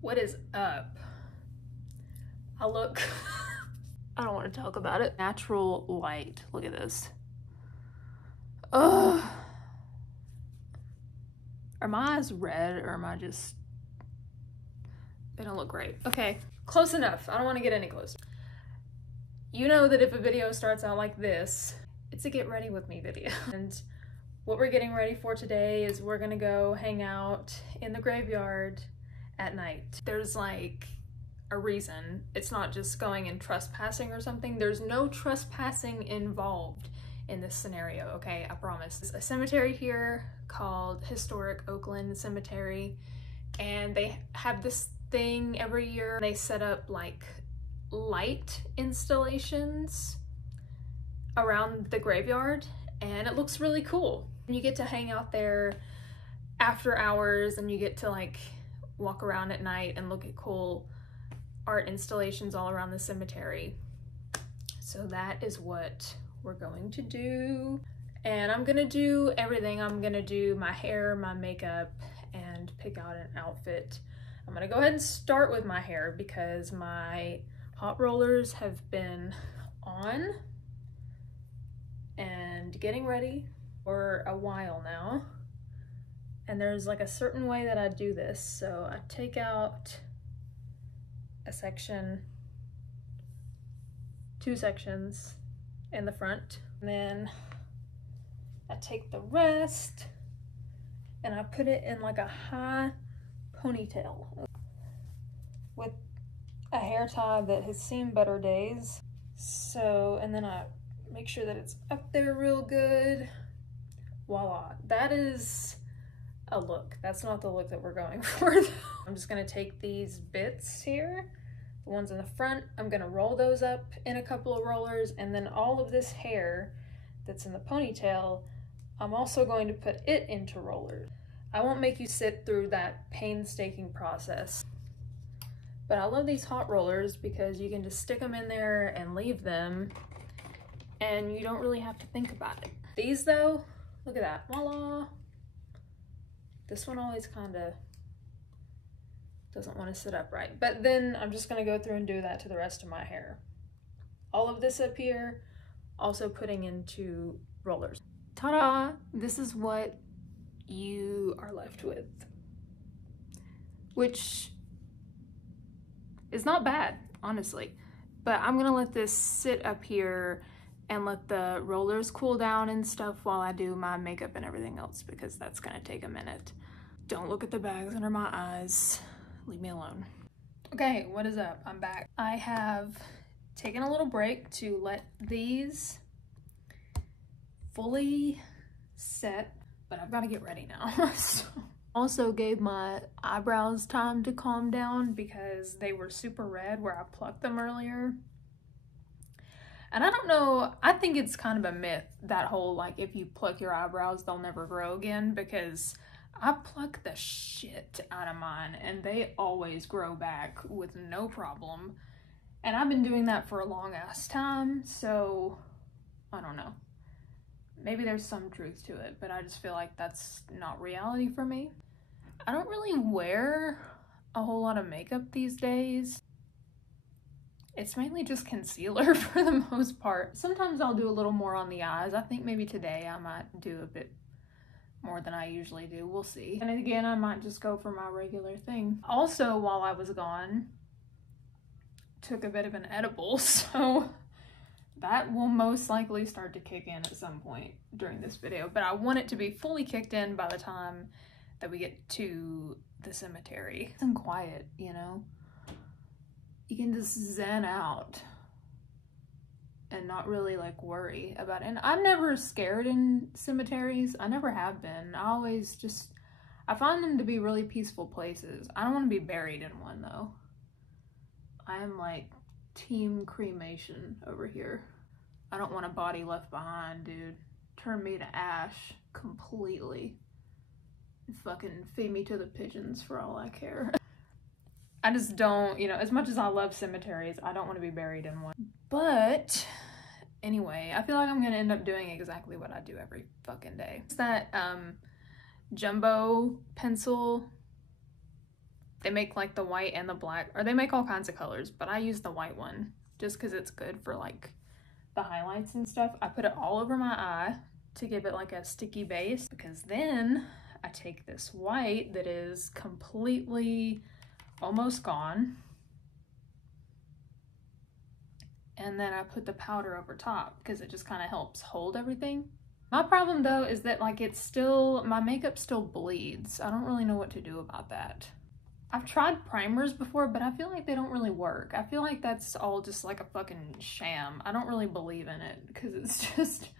What is up? I look, I don't want to talk about it. Natural light, look at this. Ugh. Are my eyes red or am I just, they don't look great. Okay, close enough. I don't want to get any closer. You know that if a video starts out like this, it's a get ready with me video. And what we're getting ready for today is we're gonna go hang out in the graveyard at night. There's like a reason. It's not just going and trespassing or something. There's no trespassing involved in this scenario, okay? I promise. There's a cemetery here called Historic Oakland Cemetery, and they have this thing every year. They set up like light installations around the graveyard, and it looks really cool. You get to hang out there after hours, and you get to like walk around at night and look at cool art installations all around the cemetery. So that is what we're going to do. And I'm gonna do everything. I'm gonna do my hair, my makeup, and pick out an outfit. I'm gonna go ahead and start with my hair because my hot rollers have been on and getting ready for a while now. And there's like a certain way that I do this. So I take out a section, 2 sections in the front, and then I take the rest and I put it in like a high ponytail with a hair tie that has seen better days. So, and then I make sure that it's up there real good. Voila, that is a look. That's not the look that we're going for. I'm just gonna take these bits here, the ones in the front, I'm gonna roll those up in a couple of rollers, and then all of this hair that's in the ponytail, I'm also going to put it into rollers. I won't make you sit through that painstaking process, but I love these hot rollers because you can just stick them in there and leave them, and you don't really have to think about it. These though, look at that, voila. This one always kind of doesn't want to sit up right. But then I'm just going to go through and do that to the rest of my hair. All of this up here, also putting into rollers. Ta-da! This is what you are left with. Which is not bad, honestly. But I'm going to let this sit up here and let the rollers cool down and stuff while I do my makeup and everything else, because that's going to take a minute. Don't look at the bags under my eyes. Leave me alone. Okay, what is up? I'm back. I have taken a little break to let these fully set, but I've got to get ready now. So, also gave my eyebrows time to calm down because they were super red where I plucked them earlier. And I don't know, I think it's kind of a myth, that whole like if you pluck your eyebrows they'll never grow again, because I pluck the shit out of mine and they always grow back with no problem. And I've been doing that for a long ass time, so I don't know. Maybe there's some truth to it, but I just feel like that's not reality for me. I don't really wear a whole lot of makeup these days. It's mainly just concealer for the most part. Sometimes I'll do a little more on the eyes. I think maybe today I might do a bit more than I usually do. We'll see. And again, I might just go for my regular thing. Also, while I was gone, took a bit of an edible, so that will most likely start to kick in at some point during this video. But I want it to be fully kicked in by the time that we get to the cemetery. It's quiet, you know? You can just zen out and not really like worry about it. And I'm never scared in cemeteries. I never have been. I find them to be really peaceful places. I don't want to be buried in one though. I am like team cremation over here. I don't want a body left behind, dude. Turn me to ash completely. And fucking feed me to the pigeons for all I care. I just don't, you know, as much as I love cemeteries, I don't want to be buried in one. But anyway, I feel like I'm gonna end up doing exactly what I do every fucking day. It's that jumbo pencil They make like the white and the black, or they make all kinds of colors, but I use the white one just because it's good for like the highlights and stuff. I put it all over my eye to give it like a sticky base, because then I take this white that is completely almost gone, and then I put the powder over top because it just kind of helps hold everything. My problem though is that like it's still, my makeup still bleeds. I don't really know what to do about that. I've tried primers before, but I feel like they don't really work. I feel like that's all just like a fucking sham. I don't really believe in it because it's just,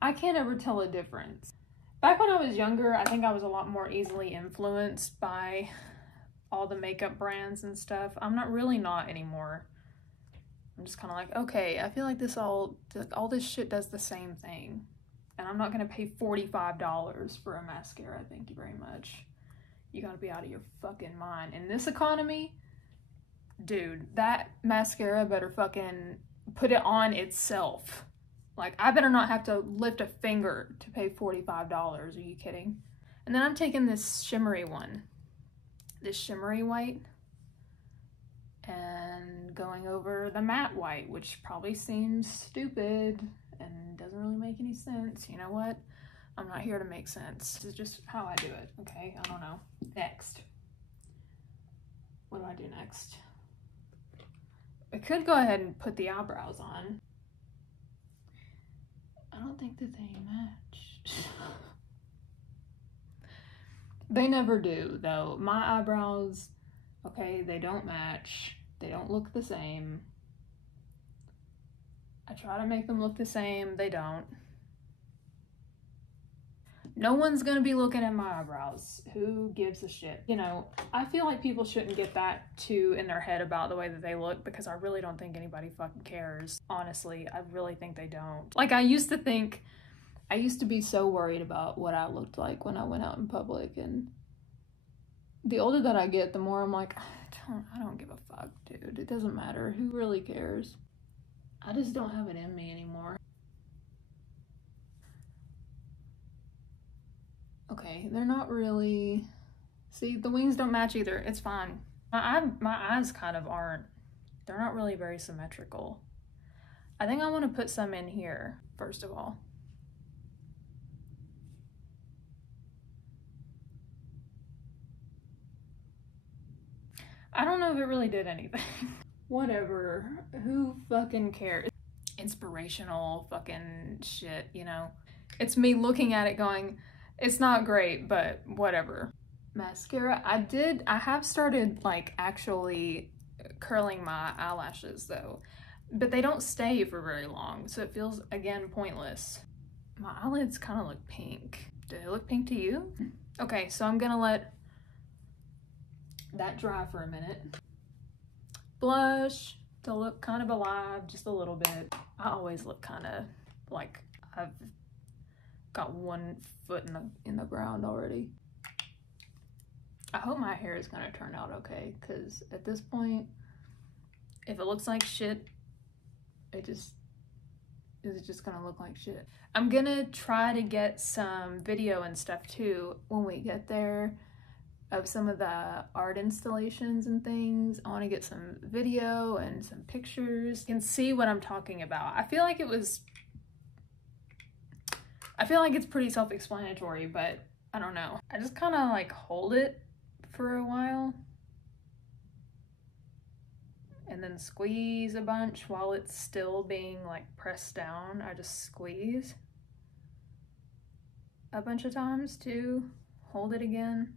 I can't ever tell a difference. Back when I was younger, I think I was a lot more easily influenced by all the makeup brands and stuff. I'm not anymore. I'm just kind of like, okay, I feel like all this shit does the same thing. And I'm not gonna pay $45 for a mascara, thank you very much. You gotta be out of your fucking mind. In this economy, dude, that mascara better fucking put it on itself. Like, I better not have to lift a finger to pay $45. Are you kidding? And then I'm taking this shimmery one, this shimmery white, and going over the matte white, which probably seems stupid and doesn't really make any sense. You know what? I'm not here to make sense. This is just how I do it, okay? I don't know. Next. What do I do next? I could go ahead and put the eyebrows on. I don't think that they match. They never do, though. My eyebrows, okay, they don't match. They don't look the same. I try to make them look the same. They don't. No one's gonna be looking at my eyebrows. Who gives a shit? You know, I feel like people shouldn't get that too in their head about the way that they look, because I really don't think anybody fucking cares. Honestly, I really think they don't. Like, I used to be so worried about what I looked like when I went out in public, and the older that I get, the more I'm like, I don't give a fuck, dude. It doesn't matter. Who really cares? I just don't have it in me anymore. Okay, they're not really... See, the wings don't match either. It's fine. My eyes kind of aren't... They're not really very symmetrical. I think I want to put some in here, first of all. I don't know if it really did anything. Whatever. Who fucking cares? Inspirational fucking shit, you know? It's me looking at it going, it's not great, but whatever. Mascara. I have started like actually curling my eyelashes though, but they don't stay for very long, so it feels, again, pointless. My eyelids kind of look pink. Do they look pink to you? Okay, so I'm gonna let that dry for a minute. Blush to look kind of alive, just a little bit. I always look kind of like I've got one foot in the ground already. I hope my hair is gonna turn out okay, because at this point, if it looks like shit, it's just gonna look like shit. I'm gonna try to get some video and stuff too when we get there of some of the art installations and things. I want to get some video and some pictures. You can see what I'm talking about. I feel like it's pretty self-explanatory, but I don't know. I just kind of like hold it for a while and then squeeze a bunch while it's still being like pressed down. I just squeeze a bunch of times to hold it again.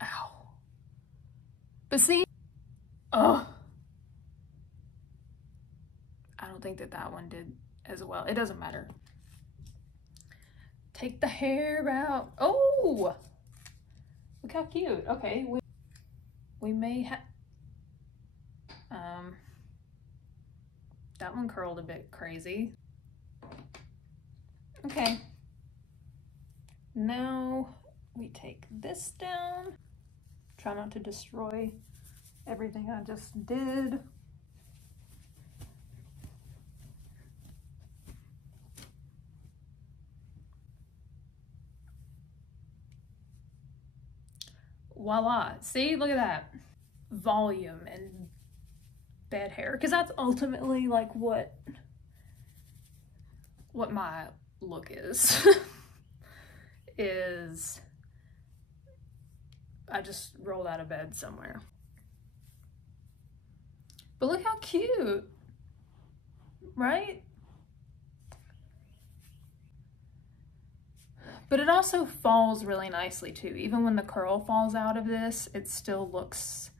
Ow. But see, I don't think that one did as well. It doesn't matter. Take the hair out. Oh, look how cute. Okay, we may have, that one curled a bit crazy. Okay, now we take this down. Try not to destroy everything I just did. voila. See, look at that. Volume and bed hair. Because that's ultimately like what my look is. Is I just rolled out of bed somewhere. But look how cute, right? But it also falls really nicely too. Even when the curl falls out of this, it still looks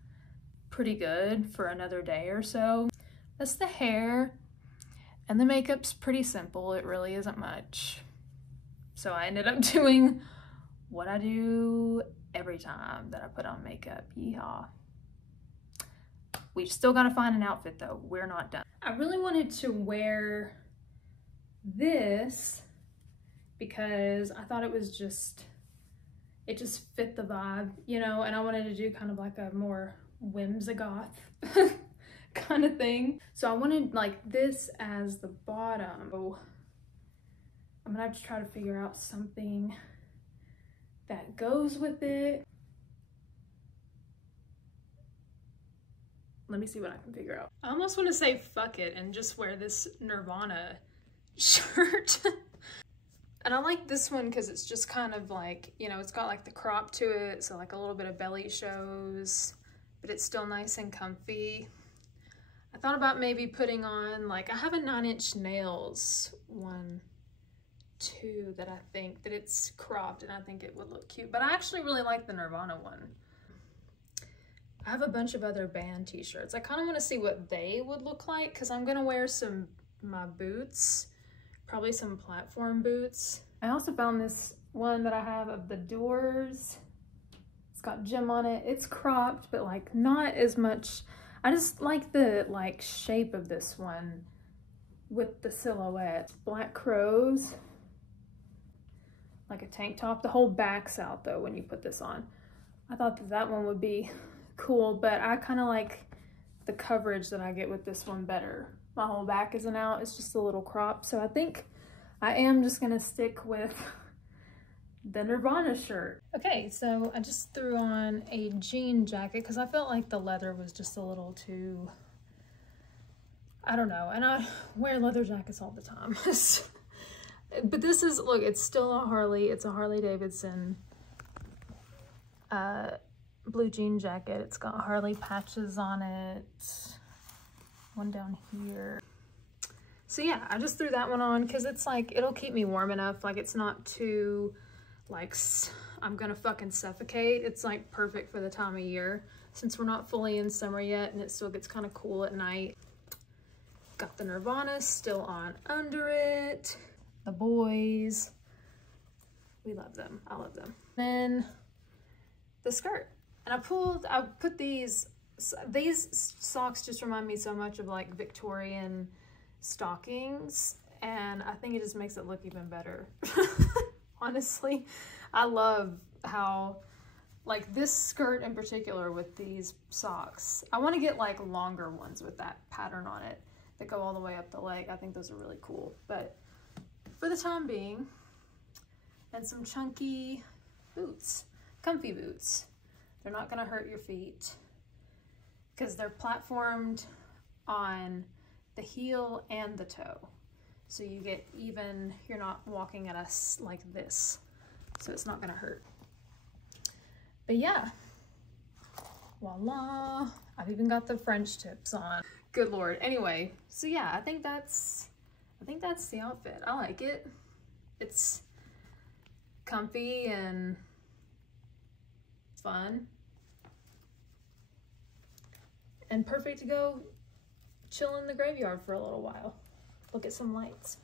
pretty good for another day or so. That's the hair, and the makeup's pretty simple. It really isn't much. So I ended up doing what I do every time that I put on makeup. Yeehaw. We've still got to find an outfit though. We're not done. I really wanted to wear this because I thought it just fit the vibe, you know, and I wanted to do kind of like a more whimsigoth kind of thing. So I wanted like this as the bottom. So I'm gonna have to try to figure out something that goes with it. Let me see what I can figure out. I almost want to say fuck it and just wear this Nirvana shirt. And I like this one because it's just kind of like, you know, it's got like the crop to it, so like a little bit of belly shows, but it's still nice and comfy. I thought about maybe putting on, like, I have a 9-inch nails one, two that I think that it's cropped and I think it would look cute, but I actually really like the Nirvana one. I have a bunch of other band t-shirts. I kind of want to see what they would look like because I'm going to wear my boots, probably some platform boots. I also found this one that I have of the Doors. It's got Jim on it. It's cropped, but like not as much. I just like the like shape of this one with the silhouette. Black crows, like a tank top. The whole back's out though when you put this on. I thought that one would be cool, but I kind of like the coverage that I get with this one better. My whole back isn't out, it's just a little crop. So I think I am just gonna stick with the Nirvana shirt. Okay, so I just threw on a jean jacket because I felt like the leather was just a little too, I don't know, and I wear leather jackets all the time. But this is, look, it's still a Harley, it's a Harley Davidson blue jean jacket. It's got Harley patches on it, one down here. So yeah, I just threw that one on because it's like, it'll keep me warm enough. Like it's not too, like, I'm gonna fucking suffocate. It's like perfect for the time of year since we're not fully in summer yet and it still gets kind of cool at night. Got the Nirvana still on under it. The boys, we love them. I love them. Then the skirt. And I put these socks just remind me so much of like Victorian stockings, and I think it just makes it look even better. Honestly, I love how, like, this skirt in particular with these socks, I want to get like longer ones with that pattern on it that go all the way up the leg. I think those are really cool, but for the time being, and some chunky boots, comfy boots. They're not gonna hurt your feet because they're platformed on the heel and the toe. So you get even, you're not walking at us like this. So it's not gonna hurt. But yeah, voila. I've even got the French tips on. Good Lord. Anyway, so yeah, I think that's the outfit. I like it. It's comfy and fun. And perfect to go chill in the graveyard for a little while. Look at some lights.